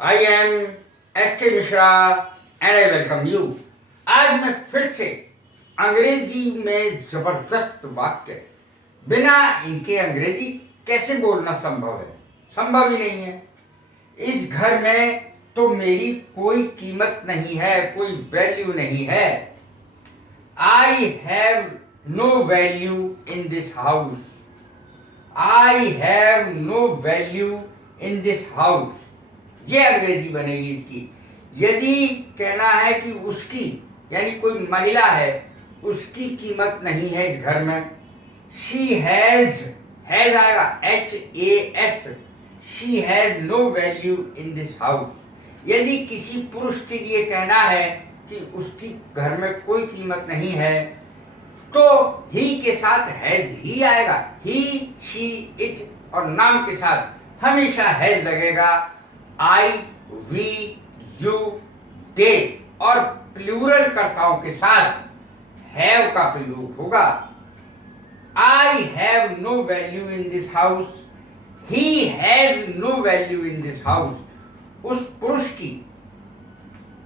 I am S के Mishra and I welcome you. आज मैं फिर से अंग्रेजी में जबरदस्त वाक्य, बिना इनके अंग्रेजी कैसे बोलना संभव है? संभव ही नहीं है। इस घर में तो मेरी कोई कीमत नहीं है, कोई वैल्यू नहीं है। I have no value in this house. I have no value in this house. ये अंग्रेजी बनेगी इसकी। यदि कहना है कि उसकी, यानी कोई महिला है, उसकी कीमत नहीं है इस घर में, शी हैज आएगा HAS, she has no value in this house. यदि किसी पुरुष के लिए कहना है कि उसकी घर में कोई कीमत नहीं है, तो ही के साथ हैज ही आएगा। ही, शी, इट और नाम के साथ हमेशा हैज लगेगा। आई, वी, यू, दे और प्लूरल कर्ताओं के साथ हैव का प्रयोग होगा। I have no value in this house, he has no value in this house. उस पुरुष की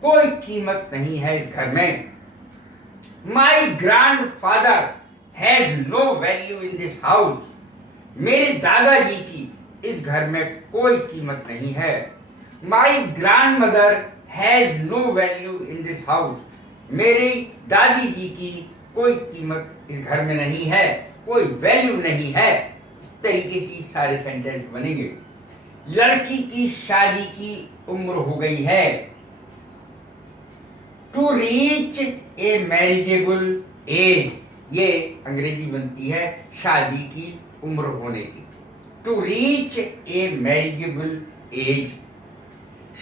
कोई कीमत नहीं है इस घर में। My grandfather has no value in this house. मेरे दादाजी की इस घर में कोई कीमत नहीं है। My grandmother has no value in this house. मेरी दादी जी की कोई कीमत इस घर में नहीं है, कोई वैल्यू नहीं है। इस तरीके से सारे सेंटेंस बनेंगे। लड़की की शादी की उम्र हो गई है। To reach a marriageable age, ये अंग्रेजी बनती है शादी की उम्र होने की। To reach a marriageable age.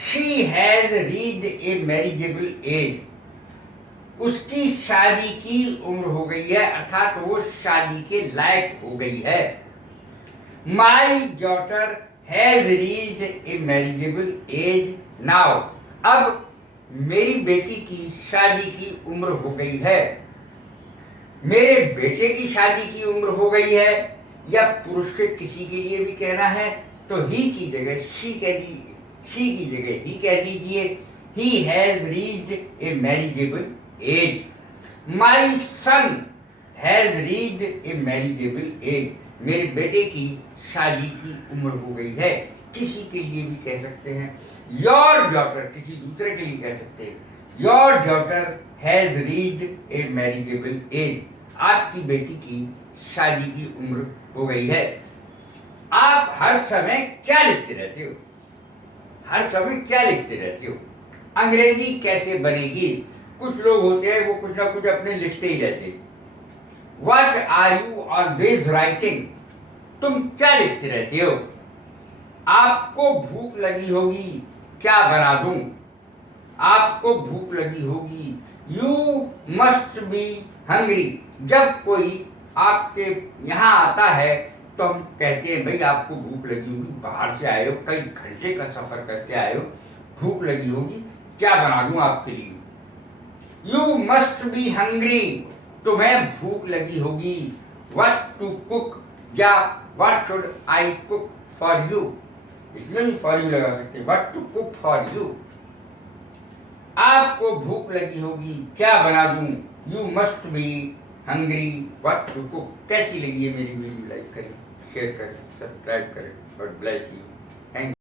She has reached a marriageable age. उसकी शादी की उम्र हो गई है, अर्थात वो शादी के लायक हो गई है। My daughter has reached a marriageable as now. अब मेरी बेटी की शादी की उम्र हो गई है। मेरे बेटे की शादी की उम्र हो गई है, या पुरुष के किसी के लिए भी कहना है तो ही की जगह शी कह दीजिए, शी की जगह ही कह दीजिए। He has reached a marriageable age. My son has reached a marriageable age. मेरे बेटे की शादी की उम्र हो गई है। किसी के लिए भी कह सकते हैं। योर डॉटर, किसी दूसरे के लिए कह सकते हैं your daughter has reached a marriageable as. आपकी बेटी की शादी की उम्र हो गई है। आप हर समय क्या लिखते रहते हो? हर समय क्या लिखते रहते हो? अंग्रेजी कैसे बनेगी? कुछ लोग होते हैं वो कुछ ना कुछ अपने लिखते ही रहते। What are you always writing? तुम क्या लिखते रहते हो? आपको भूख लगी होगी, क्या बना दूं? आपको भूख लगी होगी। You must be hungry. जब कोई आपके यहाँ आता है तो हम कहते हैं भाई आपको भूख लगी होगी, बाहर से आए हो, कई घंटे का सफर करके आए हो, भूख लगी होगी, क्या बना दूं आपके लिए? You must be hungry. तुम्हें भूख लगी होगी। व्हाट टू कुक, या what should I cook for you. इसमें भी फॉर यू लगा सकते हैं, what to cook for you. आपको भूख लगी होगी, क्या बना दूं? You must be hungry, what to cook. कैसी लगी है मेरी वीडियो? लाइक करें, शेयर करें, सब्सक्राइब करें और ब्लेस यू। थैंक